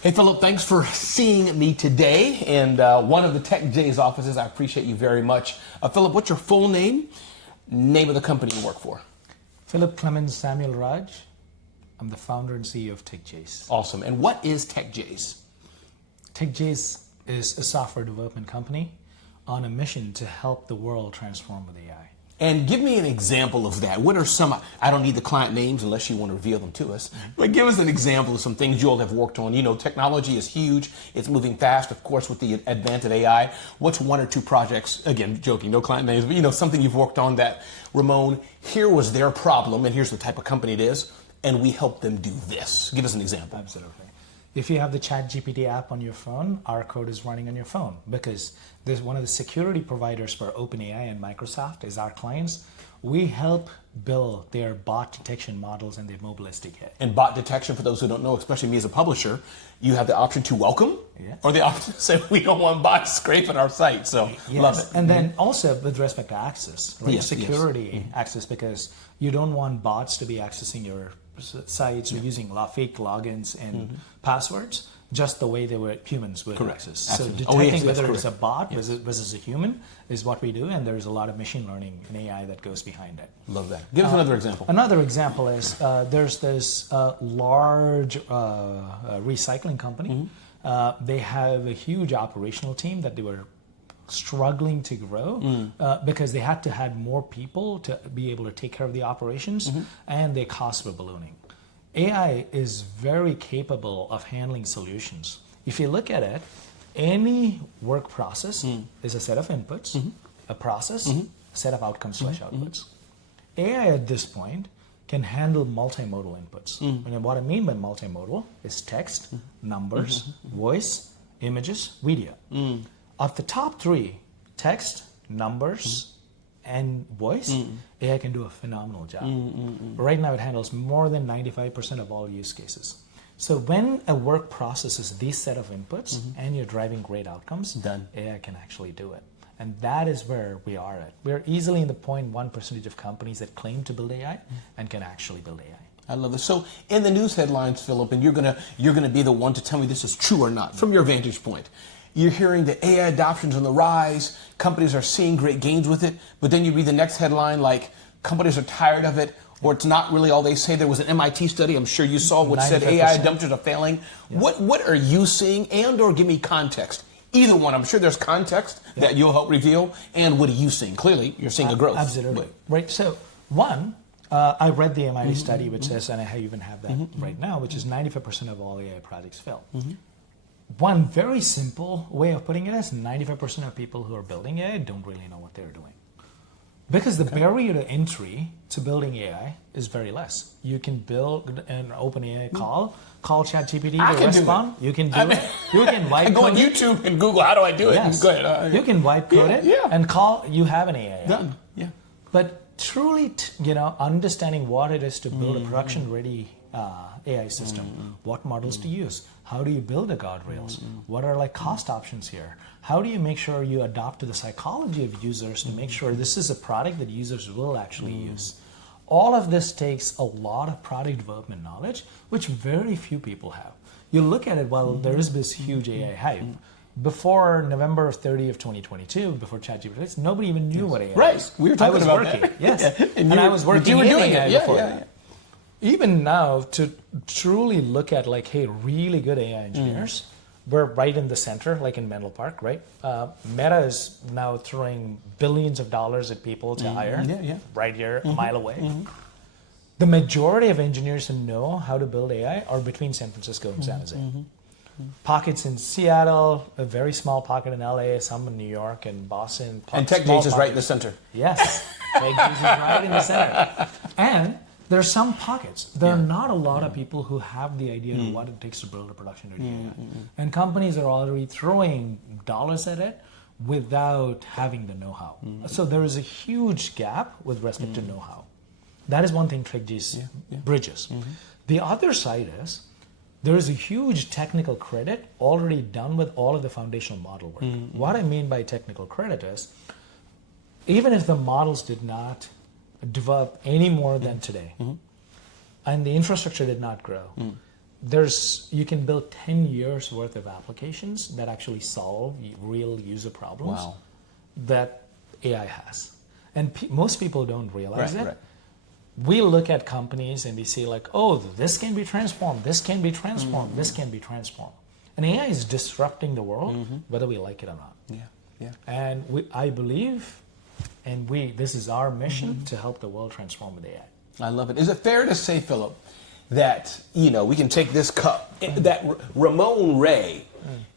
Hey, Philip, thanks for seeing me today in one of the Techjays offices. I appreciate you very much. Philip, what's your full name of the company you work for? Philip Clements Samuelraj. I'm the founder and CEO of Techjays. Awesome. And what is Techjays? Techjays is a software development company on a mission to help the world transform with AI. And give me an example of that. What are some, I don't need the client names unless you want to reveal them to us, but give us an example of some things you all have worked on. You know, technology is huge. It's moving fast, of course, with the advent of AI. What's one or two projects, again, joking, no client names, but you know, something you've worked on that, Ramon, here was their problem, and here's the type of company it is, and we helped them do this. Give us an example. Absolutely. If you have the ChatGPT app on your phone, our code is running on your phone because there's one of the security providers for OpenAI and Microsoft is our clients. We help build their bot detection models and their mobile SDK. And bot detection, for those who don't know, especially me as a publisher, you have the option to welcome or the option to say we don't want bots scraping our site. So love it. And then also with respect to access, right? Yes, security access, because you don't want bots to be accessing your sites or using fake logins and passwords, just the way they were humans would access. Absolutely. So detecting whether it's a bot versus a human is what we do, and there's a lot of machine learning and AI that goes behind it. Love that. Give us another example. Another example is there's this large recycling company. They have a huge operational team that they were struggling to grow because they had to have more people to be able to take care of the operations, and their costs were ballooning. AI is very capable of handling solutions. If you look at it, any work process is a set of inputs, a process, a set of outcomes / outputs. AI at this point can handle multimodal inputs. And what I mean by multimodal is text, numbers, voice, images, video. Of the top three, text, numbers, and voice, AI can do a phenomenal job. Right now, it handles more than 95% of all use cases. So when a work processes these set of inputs and you're driving great outcomes, AI can actually do it. And that is where we are at. We're easily in the 0.1% of companies that claim to build AI and can actually build AI. I love this. So in the news headlines, Philip, and you're gonna be the one to tell me this is true or not, from your vantage point. You're hearing that AI adoption's on the rise, companies are seeing great gains with it, but then you read the next headline like companies are tired of it, or it's not really all they say. There was an MIT study, I'm sure you saw, which said AI adopters are failing. Yeah. What are you seeing, and or give me context? Either one, I'm sure there's context that you'll help reveal, and what are you seeing? Clearly, you're seeing a growth. Absolutely. Right, so one, I read the MIT study which says, and I even have that right now, which is 95% of all AI projects fail. One very simple way of putting it is 95% of people who are building AI don't really know what they're doing. Because the barrier to entry to building AI is very less. You can build an OpenAI call ChatGPT to respond. You can do it. You can wipe code it. Go on YouTube and Google, how do I do it? Yes. Go ahead. You can wipe code it and call, you have an AI. Done. Yeah. But truly, understanding what it is to build a production-ready AI system, what models to use, how do you build the guardrails, what are like cost options here, how do you make sure you adapt to the psychology of users to make sure this is a product that users will actually use. All of this takes a lot of product development knowledge, which very few people have. You look at it, well, there is this huge AI hype. Before November 30 of 2022, before ChatGPT, nobody even knew what AI was. Right, we were talking about working, that. Yes, and I was working in AI before that. Even now, to truly look at like, hey, really good AI engineers, we're right in the center, like in Menlo Park, right? Meta is now throwing billions of dollars at people to hire, right here, a mile away. The majority of engineers who know how to build AI are between San Francisco and San Jose. Pockets in Seattle, a very small pocket in LA, some in New York and Boston. And Techjays is right in the center. Yes, Techjays is right in the center. And there are some pockets. There are not a lot of people who have the idea of what it takes to build a production-ready AI. And companies are already throwing dollars at it without having the know-how. So there is a huge gap with respect to know-how. That is one thing Techjays bridges. The other side is there is a huge technical credit already done with all of the foundational model work. What I mean by technical credit is, even if the models did not develop any more than today, and the infrastructure did not grow, you can build 10 years worth of applications that actually solve real user problems Wow. that AI has. And most people don't realize Right, it. right. We look at companies and we see like, oh, this can be transformed, this can be transformed, this can be transformed. And AI is disrupting the world, whether we like it or not. Yeah, yeah. And I believe, and this is our mission to help the world transform with AI. I love it. Is it fair to say, Philip, that we can take this cup, that Ramon Ray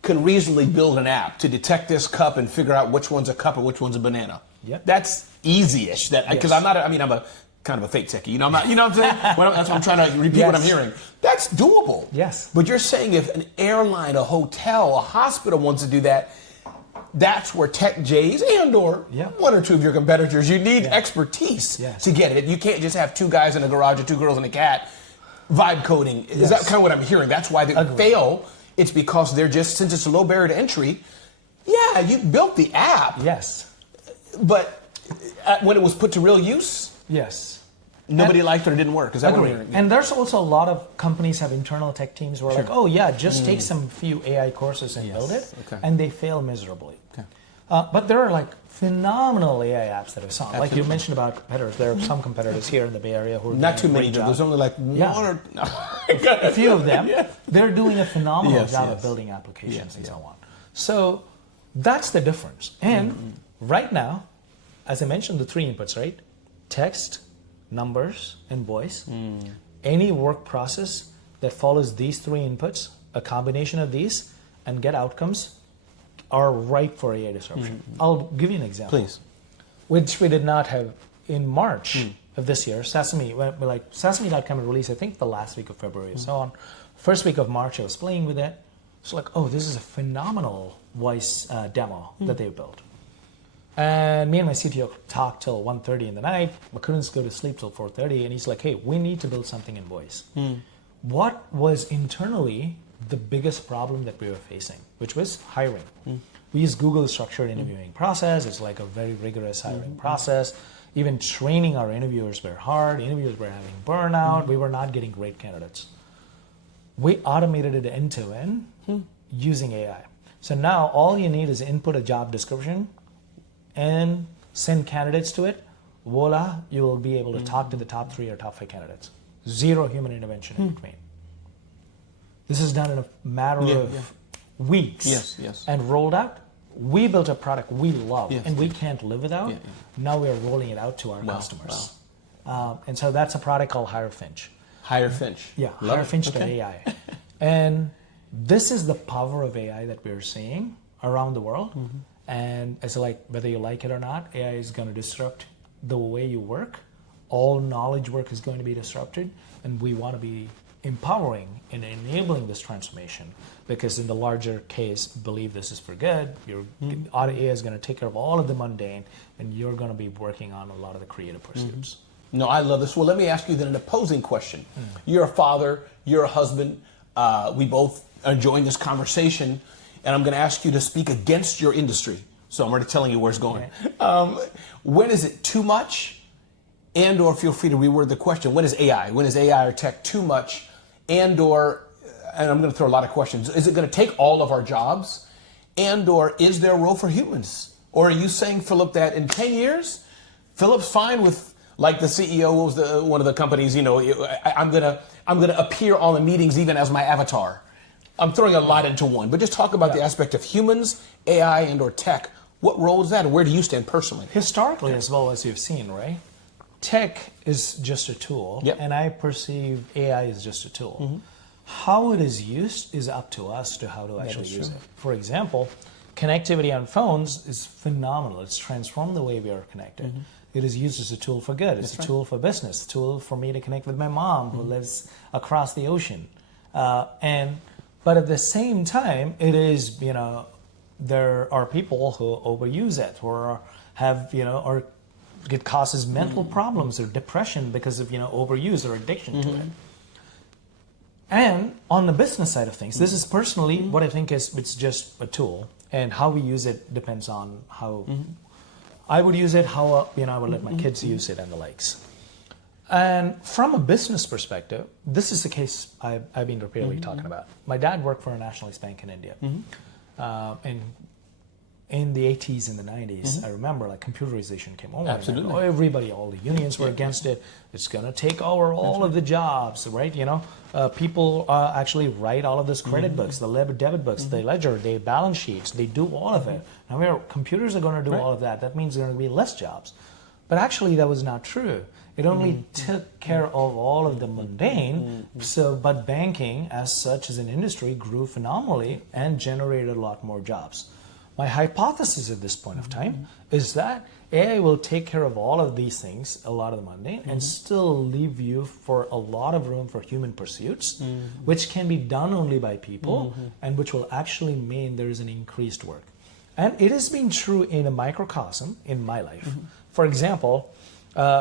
can reasonably build an app to detect this cup and figure out which one's a cup or which one's a banana? Yep. That's easy-ish. Because Yes. I'm a kind of a fake techie. I'm not. You know what I'm saying? That's what I'm trying to repeat what I'm Yes. hearing. That's doable. Yes. But you're saying if an airline, a hotel, a hospital wants to do that, that's where Techjays and/or Yeah. one or two of your competitors, you need Yeah. expertise Yes. to get it. You can't just have two guys in a garage or two girls and a cat vibe coding. Is that Yes. kind of what I'm hearing? That's why they Agreed. fail. It's because they're just, since it's a low barrier to entry, yeah, you built the app, Yes. but when it was put to real use, Yes. nobody liked it or didn't work. Is that what I'm Agree. hearing? And there's also a lot of companies have internal tech teams where like, oh yeah, just take some few AI courses and Yes. build it, Okay. and they fail miserably. Okay. But there are like phenomenal AI apps that I saw. Like you Absolutely. mentioned about competitors, there are some competitors here in the Bay Area who are Not too doing a many. great job. There's only like Yeah. one or A few of them. Yeah. They're doing a phenomenal Yes, job yes. of building applications Yes, and yeah. so on. So that's the difference. And right now, as I mentioned, the three inputs, right? Text, numbers, and voice. Any work process that follows these three inputs, a combination of these, and get outcomes are ripe for AI disruption. I'll give you an example. Please. Which we did not have in March of this year. Sesame.com released, I think, the last week of February and so on. First week of March, I was playing with it. It's like, oh, this is a phenomenal voice demo that they built. And me and my CTO talked till 1:30 in the night. I couldn't go to sleep till 4:30. And he's like, hey, we need to build something in voice. What was internally the biggest problem that we were facing, which was hiring. We use Google structured interviewing process. It's like a very rigorous hiring process. Even training our interviewers were hard. Interviewers were having burnout. We were not getting great candidates. We automated it end to end using AI. So now all you need is input a job description and send candidates to it. Voila, you will be able to talk to the top 3 or top 5 candidates. Zero human intervention in between. This is done in a matter of weeks Yes. and rolled out. We built a product we love Yes. and we can't live without. Yeah. Now we're rolling it out to our customers. And so that's a product called Hire Finch. Hire Finch. Yeah, Love it. HireFinch.ai. And this is the power of AI that we're seeing around the world. And it's like, whether you like it or not, AI is going to disrupt the way you work. All knowledge work is going to be disrupted. And we want to be empowering and enabling this transformation, because in the larger case, believe this is for good. Your AI is going to take care of all of the mundane, and you're going to be working on a lot of the creative pursuits. No, I love this. Well, let me ask you then an opposing question. You're a father, you're a husband. We both are enjoying this conversation, and I'm going to ask you to speak against your industry. So I'm already telling you where it's going. Okay. When is it too much? And or feel free to reword the question. When is AI? When is AI or tech too much? And I'm going to throw a lot of questions. Is it going to take all of our jobs? And or is there a role for humans? Or are you saying, Philip, that in 10 years, Philip's fine with, like the CEO of one of the companies, I'm gonna appear on the meetings even as my avatar. I'm throwing a lot into one, but just talk about the aspect of humans, AI, and or tech. What role is that, and where do you stand personally? Historically, as well as you've seen, right? Tech is just a tool, and I perceive AI as just a tool. How it is used is up to us to how to actually use it. For example, connectivity on phones is phenomenal. It's transformed the way we are connected. It is used as a tool for good. It's a tool for business, a tool for me to connect with my mom who lives across the ocean. But at the same time, it is, there are people who overuse it or have, or it causes mental problems or depression because of, overuse or addiction to it. And on the business side of things, this is personally what I think is, it's just a tool, and how we use it depends on how I would use it, how I would let my kids use it and the likes. And from a business perspective, this is the case I've been repeatedly talking about. My dad worked for a nationalist bank in India. And in the 80s and the 90s, I remember like computerization came over. Absolutely. And everybody, all the unions were against it. It's going to take over all of the jobs, right? You know, people actually write all of this credit books, the debit books, the ledger, they balance sheets, they do all of it. Now, where computers are going to do all of that, that means there are going to be less jobs. But actually, that was not true. It only took care of all of the mundane. But banking, as such, as an industry, grew phenomenally and generated a lot more jobs. My hypothesis at this point of time is that AI will take care of all of these things, a lot of the mundane, and still leave you for a lot of room for human pursuits, which can be done only by people, and which will actually mean there is an increased work. And it has been true in a microcosm in my life. For example,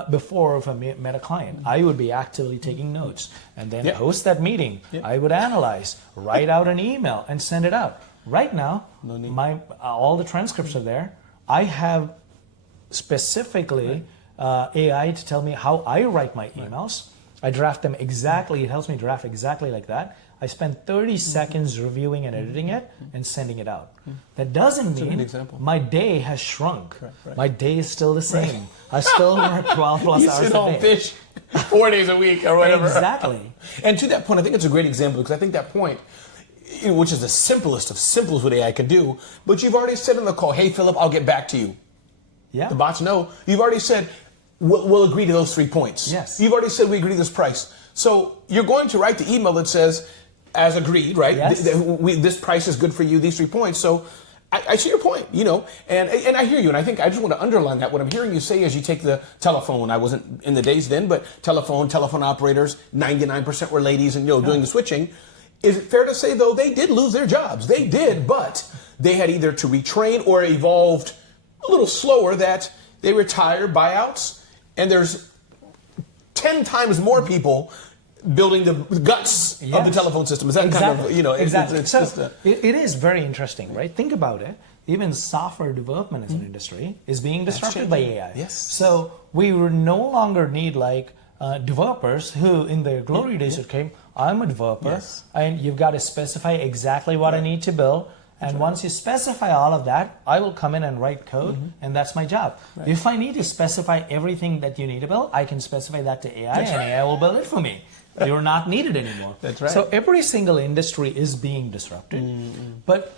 before, if I met a client, I would be actively taking notes and then host that meeting. I would analyze, write out an email, and send it out. Right now, all the transcripts are there. I have specifically AI to tell me how I write my emails. I draft them exactly. It helps me draft exactly like that. I spend 30 seconds reviewing and editing it and sending it out. That doesn't mean my day has shrunk. My day is still the same. I still work 12 plus hours a day. You sit home, fish 4 days a week or whatever. Exactly. And to that point, I think it's a great example because I think that point, which is the simplest of simplest what AI could do, but you've already said in the call, hey, Philip, I'll get back to you. Yeah. The bots know. You've already said, we'll agree to those 3 points. Yes. You've already said we agree to this price. So you're going to write the email that says, as agreed, right? Yes. This price is good for you, these 3 points. So I see your point, you know, and I hear you, and I think I just want to underline that. What I'm hearing you say is you take the telephone. I wasn't in the days then, but telephone operators, 99% were ladies, and doing the switching. Is it fair to say though they did lose their jobs? They did, but they had either to retrain or evolved a little slower. That they retire buyouts, and there's 10 times more people building the guts of the telephone system. Is that exactly. kind of, exactly. It's so just it is very interesting, right? Think about it. Even software development as an industry is being disrupted by AI. Yes. So we would no longer need like developers who in their glory days came, I'm a developer, and you've got to specify exactly what I need to build. And once you specify all of that, I will come in and write code, and that's my job. If I need to specify everything that you need to build, I can specify that to AI, and AI will build it for me. You're not needed anymore. That's right. So every single industry is being disrupted. But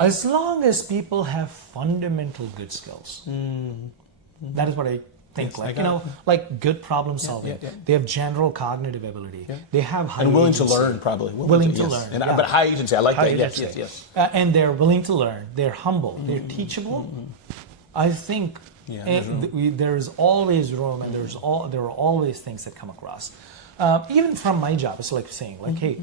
as long as people have fundamental good skills, that is what I think. Like good problem solving. They have general cognitive ability. They have high and willing agency. to learn, probably. Willing to learn. But high agency, I like High that. agency. Yes. And they're willing to learn. They're humble. They're teachable. I think there is always room, and there are always things that come across. Even from my job, it's like saying, hey,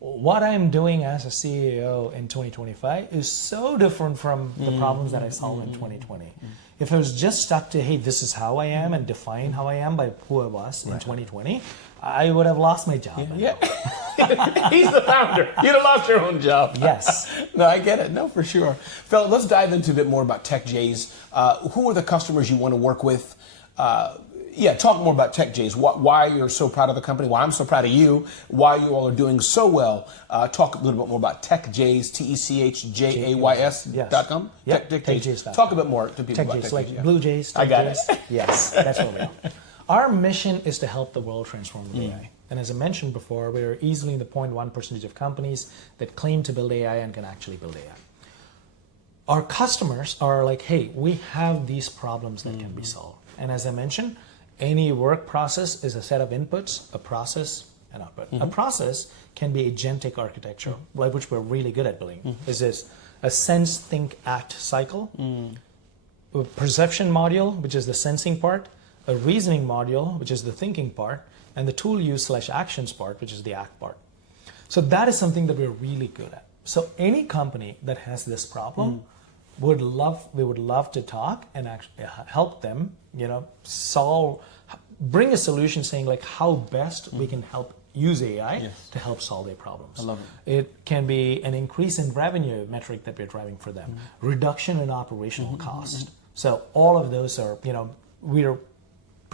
what I'm doing as a CEO in 2025 is so different from the problems that I solved in 2020. If I was just stuck to, hey, this is how I am and define how I am by who I was in 2020, I would have lost my job. He's the founder. You'd have lost your own job. Yes. No, I get it. No, for sure. Phil, let's dive into a bit more about Techjays. Who are the customers you want to work with? Talk more about Techjays. Why you're so proud of the company, why I'm so proud of you, why you all are doing so well. Talk a little bit more about Techjays, TECHJAYS.com. Techjays.com. Talk a bit more to people about Techjays, Techjays. like Blue Jays. I got it. Yes, that's what we are. Our mission is to help the world transform with AI. And as I mentioned before, we're easily in the 0.1% of companies that claim to build AI and can actually build AI. Our customers are like, hey, we have these problems that can be solved. And as I mentioned, any work process is a set of inputs, a process, and output. A process can be agentic architecture, like which we're really good at building. Is this a sense, think, act cycle, a perception module, which is the sensing part, a reasoning module, which is the thinking part, and the tool use / actions part, which is the act part. So that is something that we're really good at. So any company that has this problem we would love to talk and actually help them, bring a solution saying like how best we can help use AI to help solve their problems. I love it. It can be an increase in revenue metric that we're driving for them, reduction in operational cost. So all of those are, we're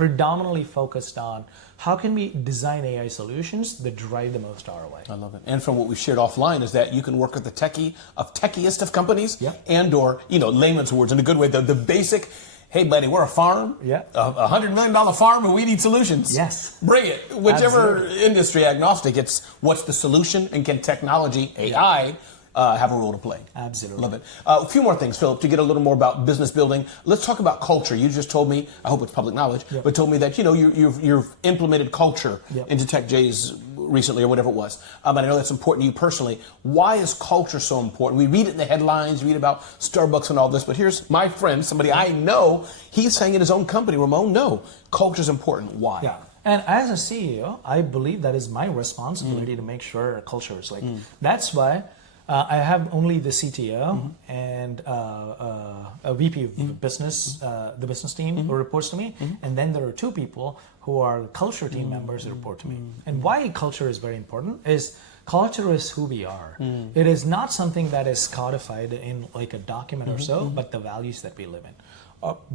predominantly focused on how can we design AI solutions that drive the most ROI. I love it. And from what we shared offline is that you can work with the techiest of companies, and or, layman's words in a good way, the basic, hey buddy, we're a farm, a $100 million farm, and we need solutions. Yes. Bring it. Whichever industry agnostic, it's what's the solution, and can technology, AI, have a role to play. Absolutely. Love it. A few more things, Philip, to get a little more about business building. Let's talk about culture. You just told me, I hope it's public knowledge, but told me that you've implemented culture into Techjays recently, or whatever it was. And I know that's important to you personally. Why is culture so important? We read it in the headlines, read about Starbucks and all this, but here's my friend, somebody I know, he's saying in his own company, Ramon, no, culture is important. Why? Yeah. And as a CEO, I believe that is my responsibility to make sure our culture is like, that's why I have only the CTO and a VP of business, the business team who reports to me, and then there are two people who are culture team members who report to me. And why culture is very important is culture is who we are. It is not something that is codified in like a document or so, but the values that we live in.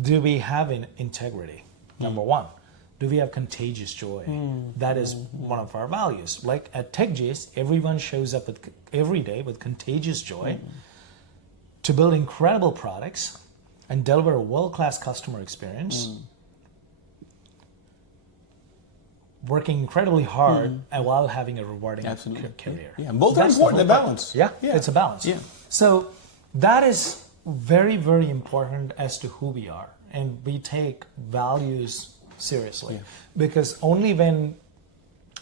Do we have integrity? Number one. Do we have contagious joy? That is one of our values. Like at Techjays, everyone shows up every day with contagious joy to build incredible products and deliver a world-class customer experience, working incredibly hard and while having a rewarding career. Yeah, and both are important, the balance. Yeah, it's a balance. Yeah. So that is very, very important as to who we are. And we take values seriously, because only when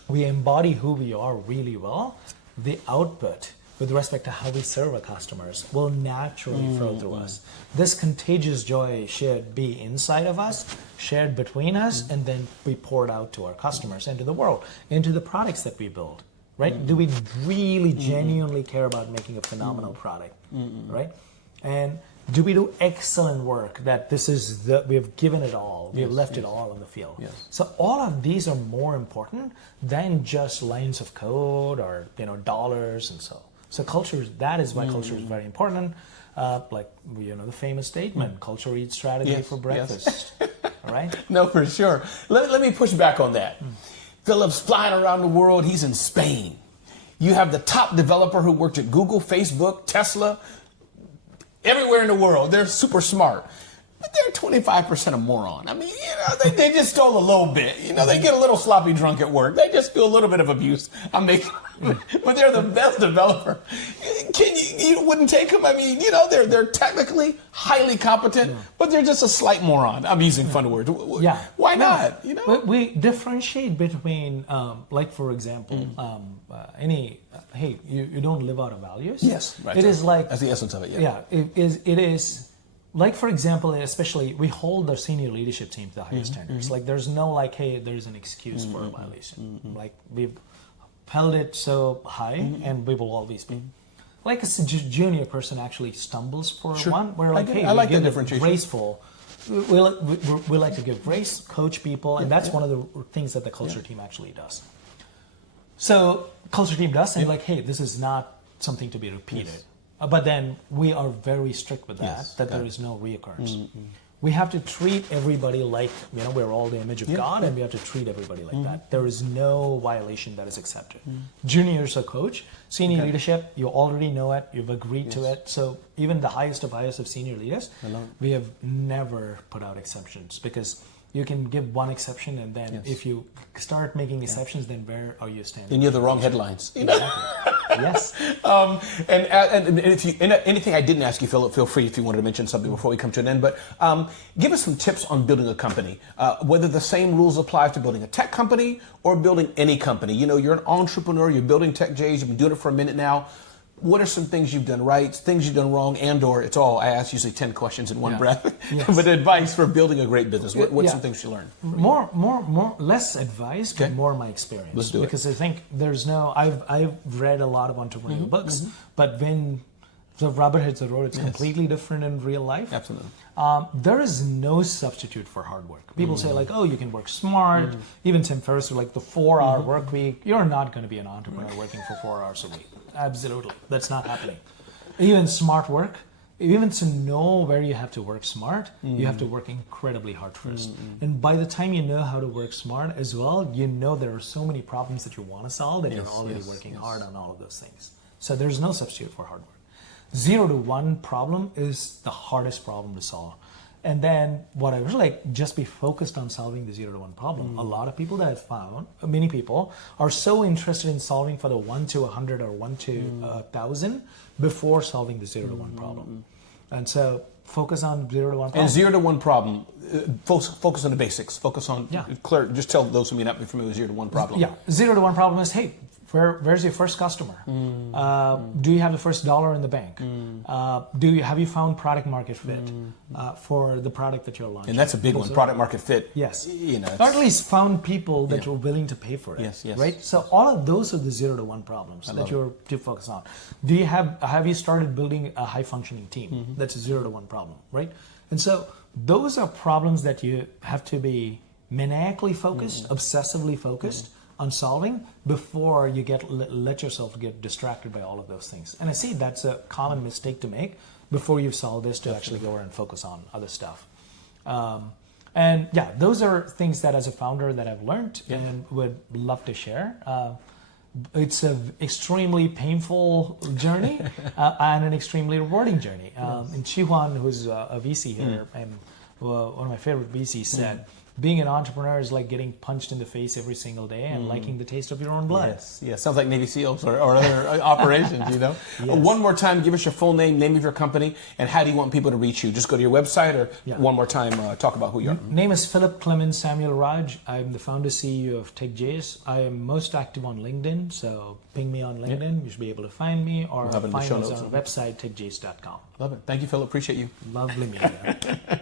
we embody who we are really well, the output with respect to how we serve our customers will naturally flow through us. This contagious joy should be inside of us, shared between us, and then we pour it out to our customers and to the world, into the products that we build, right? Do we really genuinely care about making a phenomenal product, right? And do we do excellent work that we have given it all, we have left it all on the field. So all of these are more important than just lines of code or dollars and so. So culture, that is why culture is very important. Like the famous statement, culture eats strategy for breakfast. Right? No, for sure. Let me push back on that. Philip's flying around the world, he's in Spain. You have the top developer who worked at Google, Facebook, Tesla, everywhere in the world. They're super smart, but they're 25% a moron. I mean, they just stole a little bit. They get a little sloppy drunk at work. They just do a little bit of abuse. But they're the best developer. You wouldn't take them. I mean, they're technically highly competent, but they're just a slight moron. I'm using fun words. Yeah. Why not? But we differentiate between, like for example, hey, you don't live out of values. Yes, right. It is like that's the essence of it. Yeah, it is like, for example, especially we hold our senior leadership team to the highest standards. Like there's no like, hey, there's an excuse for a violation. Like we've held it so high, and we will always be. Like a junior person actually stumbles for one, we're like, hey, I like the differentiation. Graceful. We like to give grace, coach people, and that's one of the things that the culture team actually does. So culture team does, and like, hey, this is not something to be repeated. But then we are very strict with that there is no reoccurrence. We have to treat everybody like, we're all the image of God, and we have to treat everybody like that. There is no violation that is accepted. Juniors are coach, senior leadership, you already know it, you've agreed to it. So even the highest of senior leaders, we have never put out exceptions, because you can give one exception, and then if you start making exceptions, then where are you standing? Then you have the wrong headlines. Yes. And if anything I didn't ask you, Philip, feel free if you wanted to mention something before we come to an end. But give us some tips on building a company, whether the same rules apply to building a tech company or building any company. You're an entrepreneur, you're building Techjays, you've been doing it for a minute now. What are some things you've done right, things you've done wrong, and/or it's all? I ask usually 10 questions in one breath. But advice for building a great business. What's some things you learned? More, less advice, but more my experience. Let's do it. Because I think I've read a lot of entrepreneurial books, but when the rubber hits the road, it's completely different in real life. Absolutely. There is no substitute for hard work. People say like, oh, you can work smart. Even Tim Ferriss, like the 4-hour work week. You're not going to be an entrepreneur working for 4 hours a week. Absolutely, that's not happening. Even smart work even to know where you have to work smart, you have to work incredibly hard first. And by the time you know how to work smart as well, you know there are so many problems that you want to solve that you're already working hard on all of those things. So there's no substitute for hard work. 0 to 1 problem is the hardest problem to solve. And then what I was like, just be focused on solving the 0 to 1 problem. A lot of people that I've found, many people are so interested in solving for the 1 to 100 or 1 to 1,000 before solving the 0 to 1 problem. And so focus on 0 to 1 problem. And 0 to 1 problem, focus on the basics. Focus on, just tell those who may not be familiar with 0 to 1 problem. Yeah, 0 to 1 problem is, hey, where's your first customer? Do you have the first dollar in the bank? Have you found product market fit for the product that you're launching? And that's a big one, product market fit. Yes. You know, or at least found people that you're willing to pay for it. Yes. Right? So all of those are the 0 to 1 problems that you're to focus on. Do you have you started building a high functioning team? That's a 0 to 1 problem, right? And so those are problems that you have to be maniacally focused, obsessively focused on solving before you let yourself get distracted by all of those things. And I see that's a common mistake to make before you've solved this to actually go over and focus on other stuff. And yeah, those are things that as a founder that I've learned and would love to share. It's an extremely painful journey and an extremely rewarding journey. And Chihuan, who's a VC here, and one of my favorite VCs said, being an entrepreneur is like getting punched in the face every single day and liking the taste of your own blood. Yes. Sounds like Navy SEALs or other operations, you know? One more time, give us your full name of your company, and how do you want people to reach you? Just go to your website, or one more time, talk about who you are. Name is Clements Samuelraj. I'm the founder CEO of Techjays. I am most active on LinkedIn, so ping me on LinkedIn. You should be able to find me, or find us on our website, techjays.com. Love it. Thank you, Philip. Appreciate you. Lovely meeting you.